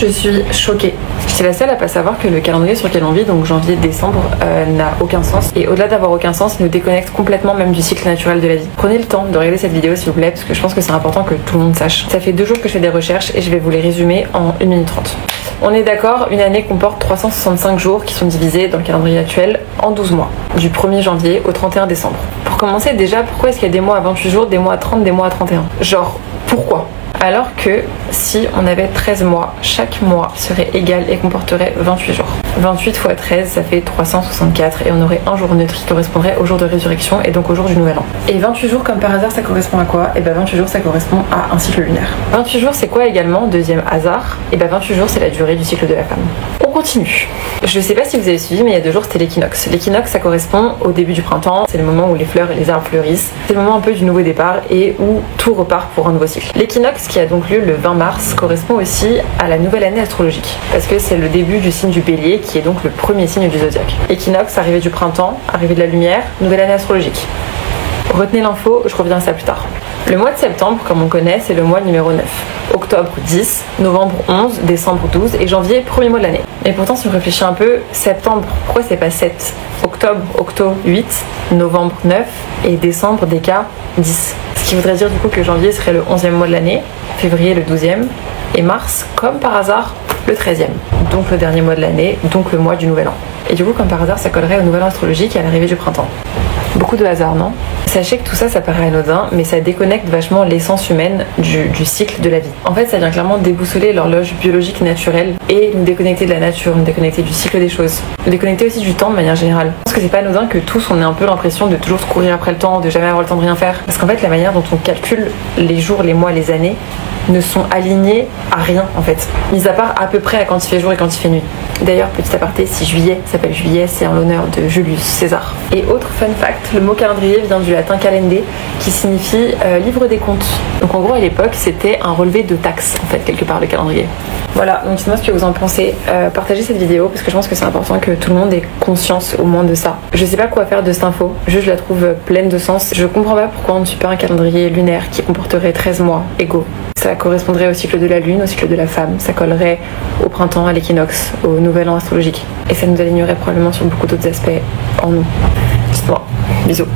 Je suis choquée. J'étais la seule à pas savoir que le calendrier sur lequel on vit, donc janvier-décembre, n'a aucun sens. Et au-delà d'avoir aucun sens, il nous déconnecte complètement même du cycle naturel de la vie. Prenez le temps de regarder cette vidéo s'il vous plaît, parce que je pense que c'est important que tout le monde sache. Ça fait 2 jours que je fais des recherches et je vais vous les résumer en 1 minute 30. On est d'accord, une année comporte 365 jours qui sont divisés dans le calendrier actuel en 12 mois, du 1er janvier au 31 décembre. Pour commencer déjà, pourquoi est-ce qu'il y a des mois à 28 jours, des mois à 30, des mois à 31? Genre, pourquoi? Alors que si on avait 13 mois, chaque mois serait égal et comporterait 28 jours. 28 x 13, ça fait 364 et on aurait un jour neutre qui correspondrait au jour de résurrection et donc au jour du nouvel an. Et 28 jours comme par hasard ça correspond à quoi? Et ben 28 jours ça correspond à un cycle lunaire. 28 jours c'est quoi également? Deuxième hasard, et ben 28 jours c'est la durée du cycle de la femme. On continue. Je sais pas si vous avez suivi mais il y a 2 jours c'était l'équinoxe. L'équinoxe ça correspond au début du printemps, c'est le moment où les fleurs et les arbres fleurissent. C'est le moment un peu du nouveau départ et où tout repart pour un nouveau cycle. L'équinoxe qui a donc lieu le 20 mars correspond aussi à la nouvelle année astrologique parce que c'est le début du signe du bélier qui est donc le premier signe du zodiaque. Équinoxe, arrivée du printemps, arrivée de la lumière, nouvelle année astrologique. Retenez l'info, je reviens à ça plus tard. Le mois de septembre, comme on connaît, c'est le mois numéro 9. Octobre 10, novembre 11, décembre 12 et janvier premier mois de l'année. Et pourtant si on réfléchit un peu, septembre, pourquoi c'est pas 7? Octobre, octo 8, novembre 9 et décembre déca 10. Ce qui voudrait dire du coup que janvier serait le 11e mois de l'année, février le 12e et mars, comme par hasard, le 13e. Donc le dernier mois de l'année, donc le mois du nouvel an. Et du coup comme par hasard ça collerait au nouvel an astrologique et à l'arrivée du printemps. Beaucoup de hasard, non? Sachez que tout ça, ça paraît anodin, mais ça déconnecte vachement l'essence humaine du cycle de la vie. En fait, ça vient clairement déboussoler l'horloge biologique naturelle et nous déconnecter de la nature, nous déconnecter du cycle des choses, nous déconnecter aussi du temps de manière générale. Je pense que c'est pas anodin que tous on ait un peu l'impression de toujours se courir après le temps, de jamais avoir le temps de rien faire. Parce qu'en fait, la manière dont on calcule les jours, les mois, les années ne sont alignés à rien en fait, mis à part à peu près à quand il fait jour et quand il fait nuit. D'ailleurs, petit aparté, si juillet s'appelle juillet, c'est en l'honneur de Julius César. Et autre fun fact, le mot calendrier vient du latin calende qui signifie livre des comptes. Donc en gros à l'époque c'était un relevé de taxes en fait quelque part le calendrier. Voilà, donc dites-moi ce que vous en pensez. Partagez cette vidéo parce que je pense que c'est important que tout le monde ait conscience au moins de ça. Je sais pas quoi faire de cette info, juste je la trouve pleine de sens. Je comprends pas pourquoi on ne suit pas un calendrier lunaire qui comporterait 13 mois égaux. Ça correspondrait au cycle de la lune, au cycle de la femme, ça collerait au printemps, à l'équinoxe, au nouvel an astrologique. Et ça nous alignerait probablement sur beaucoup d'autres aspects en nous. Dites-moi, bisous.